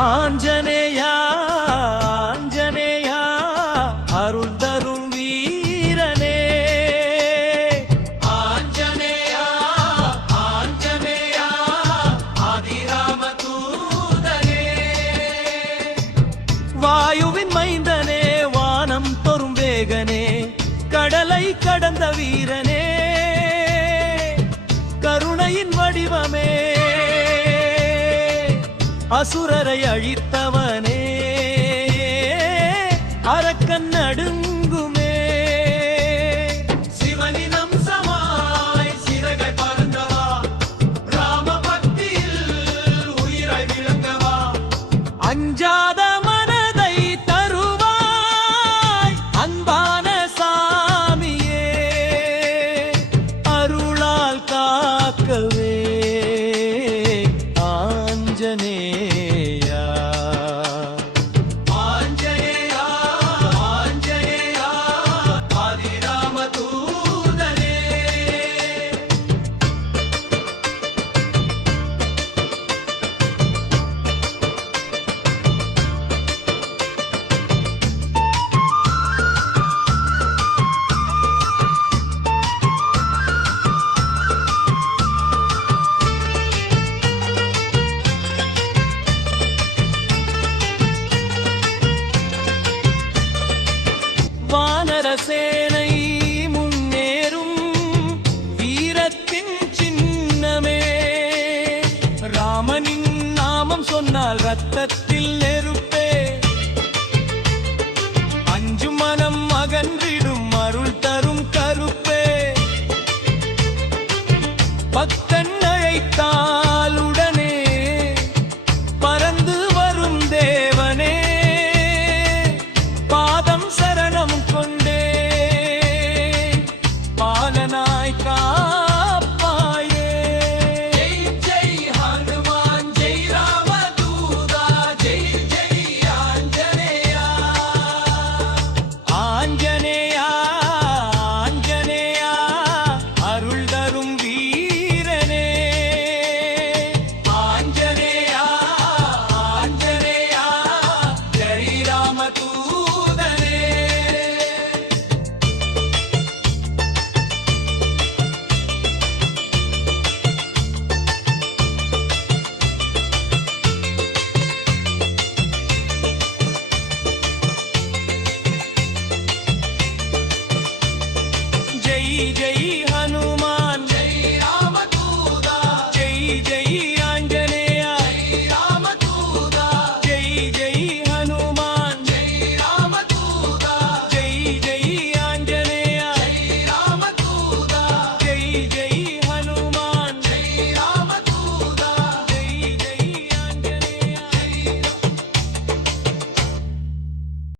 ஆஞ்சநேயா ஆஞ்சநேயா அருள் தரும் வீரனே ஆஞ்சநேயா ஆஞ்சநேயா ஆதிராம தூதனே வாயுவின் மைந்தனே வானம் தொறும் வேகனே கடலை கடந்த வீரனே கருணையின் வடிவமே அசுரரை அழித்தவனே அரக்கன் நடுங்குமே சிவனின் அம்சமாய் சிறகை பறந்தவா ராம பக்தியில் உயிராய் விளங்கவா அஞ்சாத மனதை தருவாய் அன்பான சாமியே அருளால் காக்கவே ஆஞ்சநேயா ஆஞ்சநேயா ஆஞ்சநேயா ஆதிராம தூதனே வானரசேனை முன்னேறும் வீரத்தின் சின்னமே ராமனின் நாமம் சொன்னால் ரத்தத்தில் நெருப்பு